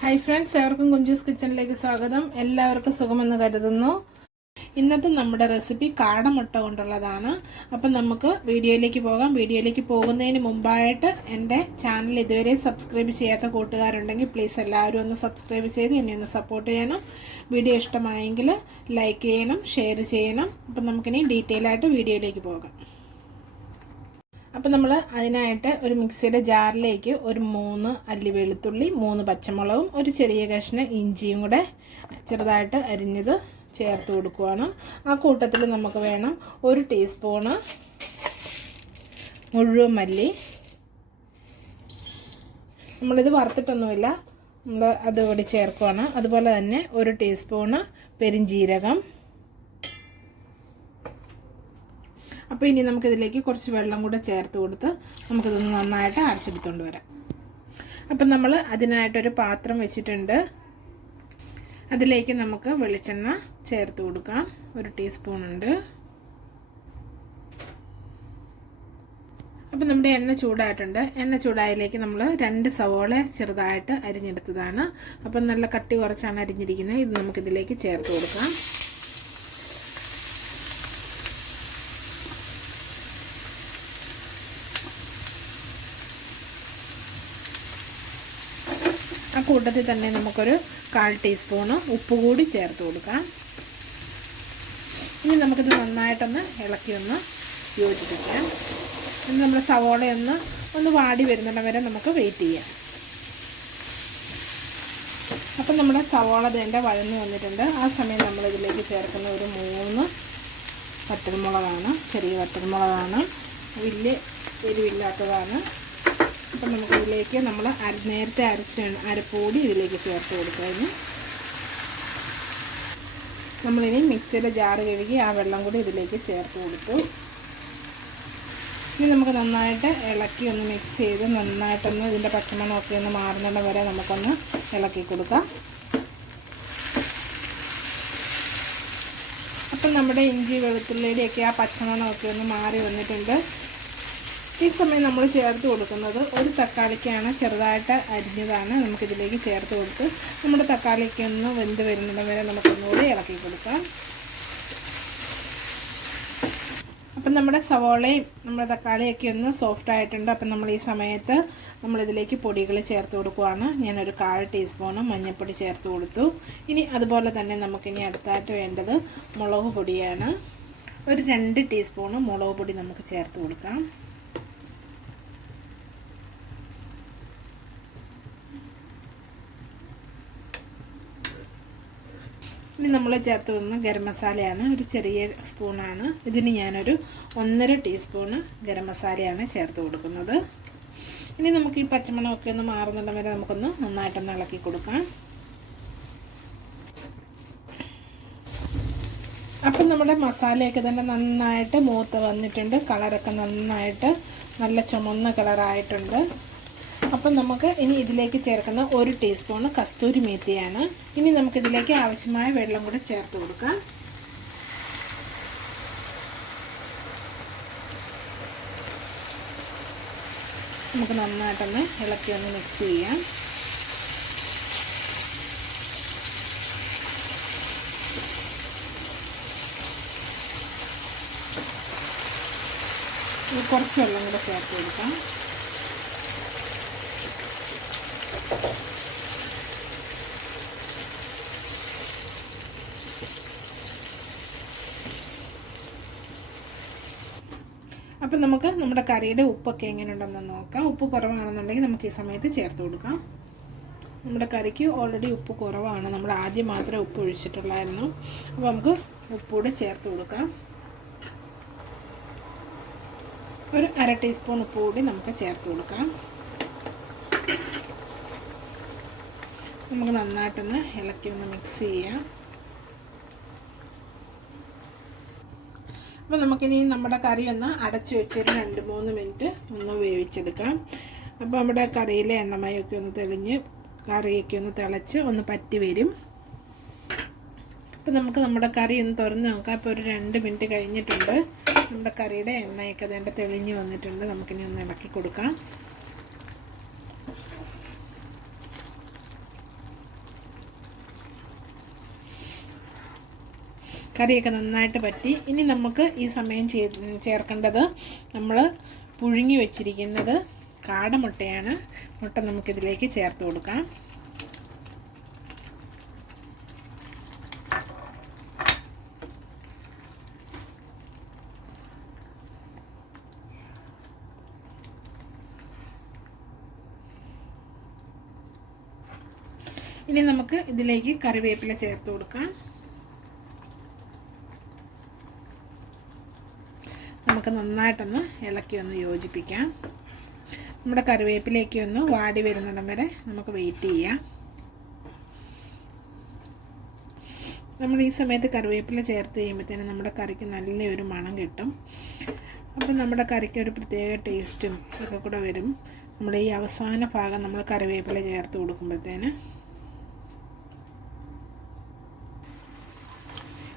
Hi friends, എവർക്കും Kunjus കിച്ചണിലേക്ക് സ്വാഗതം. എല്ലാവർക്കും സുഖമെന്ന് കരുതുന്നു. ഇന്നത്തെ നമ്മുടെ റെസിപ്പി കാടമുട്ട കൊണ്ടുള്ളതാണ്. അപ്പം നമുക്ക് വീഡിയോയിലേക്ക് പോകാം. വീഡിയോയിലേക്ക് പോകുന്നതിന് മുമ്പായിട്ട് എൻ്റെ ചാനൽ ഇതുവരെ സബ്സ്ക്രൈബ് ചെയ്യാത്ത കൂട്ടുകാരുണ്ടെങ്കിൽ പ്ലീസ് എല്ലാവരും ഒന്ന് സബ്സ്ക്രൈബ് ചെയ്ത് എന്നെ ഒന്ന് സപ്പോർട്ട് ചെയ്യണം. വീഡിയോ ഇഷ്ടമായെങ്കിൽ ലൈക്ക് ചെയ്യണം, ഷെയർ ചെയ്യണം. അപ്പം നമുക്കിനി ഡീറ്റെയിൽ ആയിട്ട് വീഡിയോയിലേക്ക് പോകാം. അപ്പം നമ്മൾ അതിനായിട്ട് ഒരു മിക്സിയുടെ ജാറിലേക്ക് ഒരു 3 അല്ലി വെളുത്തുള്ളി, 3 പച്ചമുളകും ഒരു ചെറിയ കഷ്ണം ഇഞ്ചിയും കൂടെ ചെറുതായിട്ട് അരിഞ്ഞത് ചേർത്ത് കൊടുക്കുകയാണ്. ആ കൂട്ടത്തിൽ നമുക്ക് വേണം 1 ടീസ്പൂണ് മുഴുവൻ മല്ലി. നമ്മളിത് വറുത്തിട്ടൊന്നുമില്ല, നമ്മൾ അതുകൂടി ചേർക്കുകയാണ്. അതുപോലെ തന്നെ 1 ടീസ്പൂണ് പെരിഞ്ജീരകം. അപ്പോൾ ഇനി നമുക്കിതിലേക്ക് കുറച്ച് വെള്ളം കൂടെ ചേർത്ത് കൊടുത്ത് നമുക്കിതൊന്ന് നന്നായിട്ട് അരച്ചെടുത്തുകൊണ്ട് വരാം. അപ്പം നമ്മൾ അതിനായിട്ടൊരു പാത്രം വെച്ചിട്ടുണ്ട്. അതിലേക്ക് നമുക്ക് വെളിച്ചെണ്ണ ചേർത്ത് കൊടുക്കാം. 1 ടീസ്പൂൺ ഉണ്ട്. അപ്പം നമ്മുടെ എണ്ണ ചൂടായിട്ടുണ്ട്. എണ്ണ ചൂടായതിലേക്ക് നമ്മൾ 2 സവോള ചെറുതായിട്ട് അരിഞ്ഞെടുത്തതാണ്. അപ്പം നല്ല കട്ടി കുറച്ചാണ് അരിഞ്ഞിരിക്കുന്നത്. ഇത് നമുക്കിതിലേക്ക് ചേർത്ത് കൊടുക്കാം. ആ കൂട്ടത്തിൽ തന്നെ നമുക്കൊരു 1/4 ടീസ്പൂണ് ഉപ്പ് കൂടി ചേർത്ത് കൊടുക്കാം. ഇനി നമുക്കിത് നന്നായിട്ടൊന്ന് ഇളക്കി യോജിപ്പിക്കാം. ഇനി നമ്മുടെ സവോളയൊന്ന് വാടി വരുന്നിടം വരെ നമുക്ക് വെയിറ്റ് ചെയ്യാം. അപ്പം നമ്മുടെ സവോള ഇതിൻ്റെ വഴന്ന് വന്നിട്ടുണ്ട്. ആ സമയം നമ്മളിതിലേക്ക് ചേർക്കുന്ന ഒരു 3 വറ്റൽമുളകാണ്. ചെറിയ വറ്റൽമുളകാണ്, വലിയ എരിവില്ലാത്തതാണ്. അപ്പം നമുക്കിതിലേക്ക് നമ്മൾ നേരത്തെ അരപ്പൊടി ഇതിലേക്ക് ചേർത്ത് കൊടുക്കാം. നമ്മളിനി മിക്സിയുടെ ജാറ് കഴുകി ആ വെള്ളം കൂടി ഇതിലേക്ക് ചേർത്ത് കൊടുത്തു. ഇനി നമുക്ക് നന്നായിട്ട് ഇളക്കി ഒന്ന് മിക്സ് ചെയ്ത് നന്നായിട്ടൊന്ന് ഇതിൻ്റെ പച്ചമണമൊക്കെ ഒന്ന് മാറുന്നിടം വരെ നമുക്കൊന്ന് ഇളക്കി കൊടുക്കാം. അപ്പം നമ്മുടെ ഇഞ്ചി വെളുത്തുള്ളിയുടെയൊക്കെ ആ പച്ചമണമൊക്കെ ഒന്ന് മാറി വന്നിട്ടുണ്ട്. ഈ സമയം നമ്മൾ ചേർത്ത് കൊടുക്കുന്നത് 1 തക്കാളിക്കാണ്, ചെറുതായിട്ട് അരിഞ്ഞതാണ്. നമുക്കിതിലേക്ക് ചേർത്ത് കൊടുത്ത് നമ്മുടെ തക്കാളിക്ക് ഒന്ന് വെന്ത് വരുന്നിടം വരെ നമുക്കൊന്നുകൂടി ഇളക്കി കൊടുക്കാം. അപ്പം നമ്മുടെ സവോളയും നമ്മുടെ തക്കാളിയൊക്കെ ഒന്ന് സോഫ്റ്റ് ആയിട്ടുണ്ട്. അപ്പം നമ്മൾ ഈ സമയത്ത് നമ്മളിതിലേക്ക് പൊടികൾ ചേർത്ത് കൊടുക്കുകയാണ്. ഞാനൊരു 1/4 ടീസ്പൂണ് മഞ്ഞൾപ്പൊടി ചേർത്ത് കൊടുത്തു. ഇനി അതുപോലെ തന്നെ നമുക്കിനി അടുത്തായിട്ട് വേണ്ടത് മുളക് പൊടിയാണ്. ഒരു 2 ടീസ്പൂണ് മുളക് പൊടി നമുക്ക് ചേർത്ത് കൊടുക്കാം. ഇനി നമ്മൾ ചേർത്ത് കൊടുക്കുന്ന ഗരം മസാലയാണ്, ഒരു ചെറിയ സ്പൂണാണ്. ഇതിന് ഞാനൊരു 1.5 ടീസ്പൂണ് ഗരം മസാലയാണ് ചേർത്ത് കൊടുക്കുന്നത്. ഇനി നമുക്ക് ഈ പച്ചമണമൊക്കെ ഒന്ന് മാറുന്നിടം വരെ നമുക്കൊന്ന് നന്നായിട്ടൊന്ന് ഇളക്കി കൊടുക്കാം. അപ്പം നമ്മുടെ മസാലയൊക്കെ തന്നെ നന്നായിട്ട് മൂത്ത് വന്നിട്ടുണ്ട്. കളറൊക്കെ നന്നായിട്ട് നല്ല ചുമന്ന കളറായിട്ടുണ്ട്. അപ്പം നമുക്ക് ഇനി ഇതിലേക്ക് ചേർക്കുന്ന 1 ടീസ്പൂണ് കസ്തൂരി മേത്തിയാണ്. ഇനി നമുക്കിതിലേക്ക് ആവശ്യമായ വെള്ളം കൂടെ ചേർത്ത് കൊടുക്കാം. നമുക്ക് നന്നായിട്ടൊന്ന് ഇളക്കി ഒന്ന് മിക്സ് ചെയ്യാം. കുറച്ച് വെള്ളം കൂടെ ചേർത്ത് കൊടുക്കാം. അപ്പം നമുക്ക് നമ്മുടെ കറിയുടെ ഉപ്പൊക്കെ എങ്ങനെയുണ്ടെന്ന് നോക്കാം. ഉപ്പ് കുറവാണെന്നുണ്ടെങ്കിൽ നമുക്ക് ഈ സമയത്ത് ചേർത്ത് കൊടുക്കാം. നമ്മുടെ കറിക്ക് ഓൾറെഡി ഉപ്പ് കുറവാണ്, നമ്മൾ ആദ്യം മാത്രമേ ഉപ്പ് ഒഴിച്ചിട്ടുള്ളായിരുന്നു. അപ്പോൾ നമുക്ക് ഉപ്പൂടെ ചേർത്ത് കൊടുക്കാം. ഒരു 1/2 ടീസ്പൂൺ ഉപ്പ് കൂടി നമുക്ക് ചേർത്ത് കൊടുക്കാം. നമുക്ക് നന്നായിട്ടൊന്ന് ഇളക്കി ഒന്ന് മിക്സ് ചെയ്യാം. അപ്പോൾ നമുക്കിനി നമ്മുടെ കറി ഒന്ന് അടച്ചു വെച്ചൊരു 2-3 മിനിറ്റ് ഒന്ന് വേവിച്ചെടുക്കാം. അപ്പോൾ നമ്മുടെ കറിയിലെ എണ്ണമയൊക്കെ ഒന്ന് തെളിഞ്ഞ് കറിയൊക്കെ ഒന്ന് തിളച്ച് ഒന്ന് പറ്റി വരും. അപ്പോൾ നമുക്ക് നമ്മുടെ കറി ഒന്ന് തുറന്ന് നോക്കാം. ഇപ്പോൾ ഒരു 2 മിനിറ്റ് കഴിഞ്ഞിട്ടുണ്ട്. നമ്മുടെ കറിയുടെ എണ്ണയൊക്കെ അതിൻ്റെ തെളിഞ്ഞ് വന്നിട്ടുണ്ട്. നമുക്കിനി ഒന്ന് ഇളക്കി കൊടുക്കാം. കറിയൊക്കെ നന്നായിട്ട് പറ്റി. ഇനി നമുക്ക് ഈ സമയം ചേർക്കേണ്ടത് നമ്മൾ പുഴുങ്ങി വെച്ചിരിക്കുന്നത് കാടമുട്ടയാണ്. മുട്ട നമുക്കിതിലേക്ക് ചേർത്ത് കൊടുക്കാം. ഇനി നമുക്ക് ഇതിലേക്ക് കറിവേപ്പില ചേർത്ത് കൊടുക്കാം. നമുക്ക് നന്നായിട്ടൊന്ന് ഇളക്കി ഒന്ന് യോജിപ്പിക്കാം. നമ്മുടെ കറിവേപ്പിലേക്ക് ഒന്ന് വാടി വരുന്നിടം വരെ നമുക്ക് വെയിറ്റ് ചെയ്യാം. നമ്മൾ ഈ സമയത്ത് കറിവേപ്പില ചേർത്ത് കഴിയുമ്പോഴത്തേനും നമ്മുടെ കറിക്ക് നല്ലൊരു മണം കിട്ടും. അപ്പം നമ്മുടെ കറിക്ക് ഒരു പ്രത്യേക ടേസ്റ്റും ഒക്കെ കൂടെ വരും. നമ്മൾ ഈ അവസാന ഭാഗം നമ്മൾ കറിവേപ്പില ചേർത്ത് കൊടുക്കുമ്പോഴത്തേന്.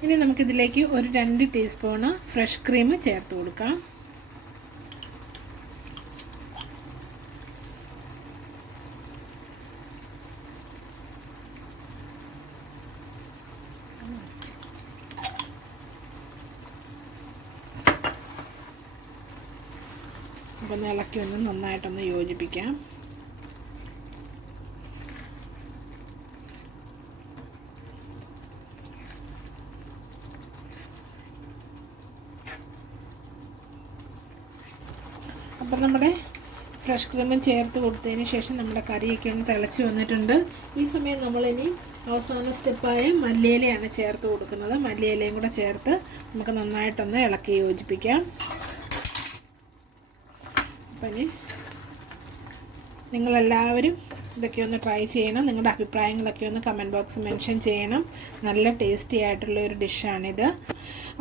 ഇനി നമുക്കിതിലേക്ക് ഒരു 2 ടീസ്പൂണ് ഫ്രഷ് ക്രീം ചേർത്ത് കൊടുക്കാം. അപ്പോൾ ഇളക്കി ഒന്ന് നന്നായിട്ടൊന്ന് യോജിപ്പിക്കാം. അപ്പം നമ്മുടെ ഫ്രഷ് ക്രീമും ചേർത്ത് കൊടുത്തതിന് ശേഷം നമ്മുടെ കറിയൊക്കെ ഒന്ന് തിളച്ച് വന്നിട്ടുണ്ട്. ഈ സമയം നമ്മളിനി അവസാന സ്റ്റെപ്പായ മല്ലിയിലയാണ് ചേർത്ത് കൊടുക്കുന്നത്. മല്ലിയിലയും കൂടെ ചേർത്ത് നമുക്ക് നന്നായിട്ടൊന്ന് ഇളക്കി യോജിപ്പിക്കാം. അപ്പം ഇനി നിങ്ങളെല്ലാവരും ഇതൊക്കെ ഒന്ന് ട്രൈ ചെയ്യണം. നിങ്ങളുടെ അഭിപ്രായങ്ങളൊക്കെ ഒന്ന് കമൻറ്റ് ബോക്സിൽ മെൻഷൻ ചെയ്യണം. നല്ല ടേസ്റ്റി ആയിട്ടുള്ള ഒരു ഡിഷാണിത്.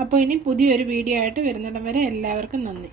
അപ്പോൾ ഇനി പുതിയൊരു വീഡിയോ ആയിട്ട് വരുന്നിടം വരെ എല്ലാവർക്കും നന്ദി.